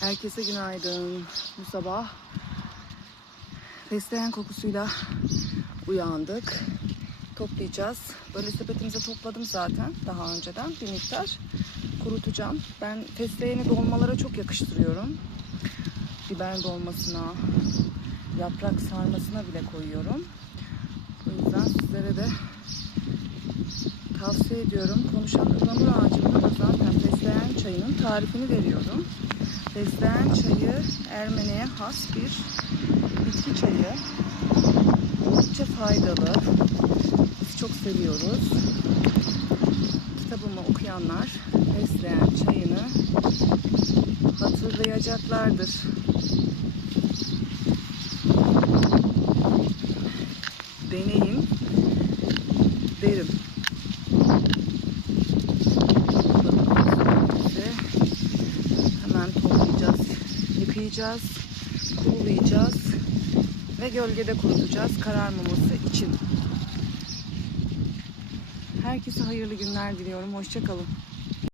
Herkese günaydın. Bu sabah fesleğen kokusuyla uyandık. Toplayacağız. Böyle sepetimize topladım zaten daha önceden bir miktar. Kurutacağım. Ben fesleğeni dolmalara çok yakıştırıyorum. Biber dolmasına, yaprak sarmasına bile koyuyorum. O yüzden sizlere de tavsiye ediyorum. Konuşan ıhlamur ağacında da zaten fesleğen çayının tarifini veriyorum. Fesleğen çayı Ermeni'ye has bir bitki çayı. Oldukça faydalı. Biz çok seviyoruz. Kitabımı okuyanlar fesleğen çayını hatırlayacaklardır. Deneyin derim. Ve hemen toplayacağız, yıkayacağız, kurulayacağız ve gölgede kurutacağız kararmaması için. Herkese hayırlı günler diliyorum. Hoşçakalın.